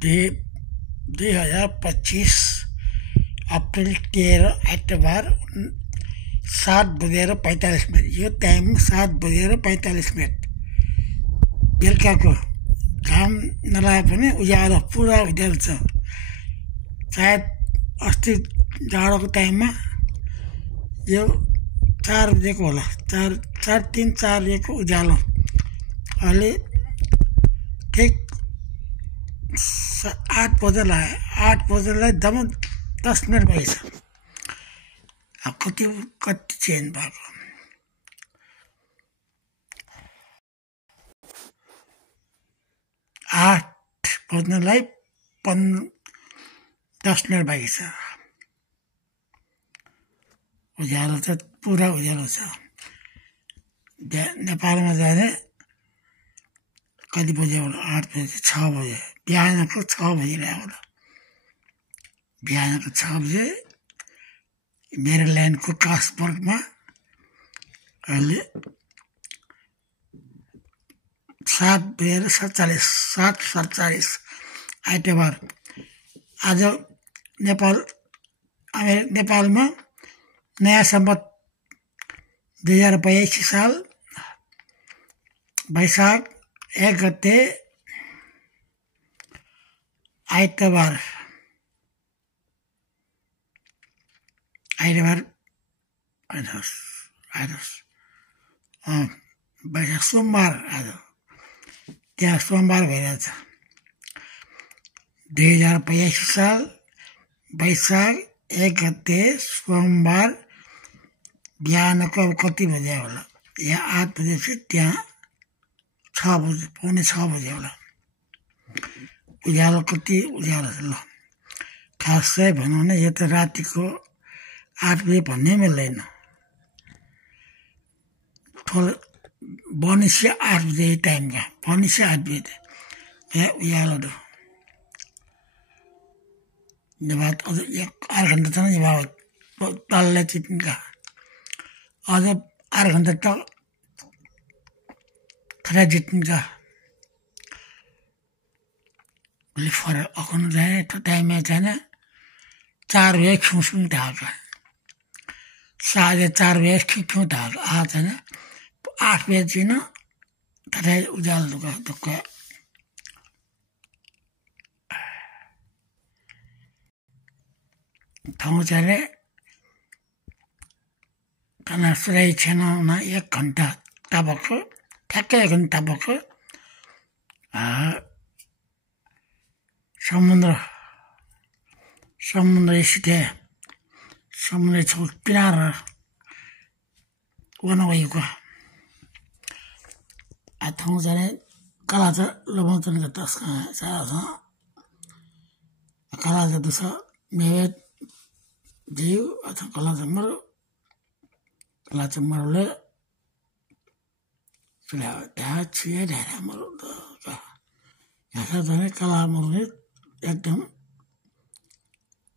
2025 April 13 आइतबार 7:45 यो time 7:45 बेलुकाको घाम नलागे पनि उज्यालो पुरा उज्यालो छ। सायद अस्ति जाडोको टाइममा यो 4 बजेको होला, 4 बजेको उज्यालो। अहिले ठिक 8 बजे लाग्यो, 8 बजेलाई दम 10 मिनट भएछ। अब कति चेन्ज भएको। 8 बज्नलाई 10 मिनट बाँकी छ। उज्यालो त पुरा उज्यालो छ। नेपालमा जाने कति बजे होला? 8 बजे, 6 बजे, बिहानको 6 बजे ल्यायो होला। बिहानको 6 बजे मेरील्यान्डको कासबर्गमा अहिले 7:47 आइतबार। आज नेपालमा नयाँ सम्वत 2082 साल वैशाख 1 गते आइतबार वैशाख सोमबार। आज त्यहाँ सोमबार भइरहेछ। 2082 साल वैशाख 1 गते सोमबार बिहानको अब कति बजे होला? यहाँ 8 बजेपछि त्यहाँ 6 बजे, पौने 6 बजे होला। उज्यालो कति उज्यालो छ ल। खासै भनौँ भने यो त रातिको 8 बजे भन्नै मिल्दैन। बनिसे 8 बजे टाइमका, बनिसे 8 बजे यहाँ उज्यालो दो। ये बात अझ 8 घन्टा छ नि बाबा तलले चिट्नका। अझ 8 घन्टा त खरा जित्नका। भोलि फरक अखन जाने तो टाइममा जाने 4 बजे खिउँ ढाका। 4:30 बजे खिउँ ढाका। आज जाने 8 बजे जिन खरा उज्यालो दुःख। ठाउँ चाहिँ कनासुराई छेनाउमा 1 घन्टा ताबको, ठ्याक्कै 1 घन्टा ताबको समुद्र सिधे समुद्र छेउ पिनार वनवायुको ठाउँ चाहिँ कला छ लमचनका तस्का कला जादु छ मेवेत जीव अथवा कला चम्मरले ढ्या छिए ढ्यारा मरु यहाँ जाने कला मरुने एकदम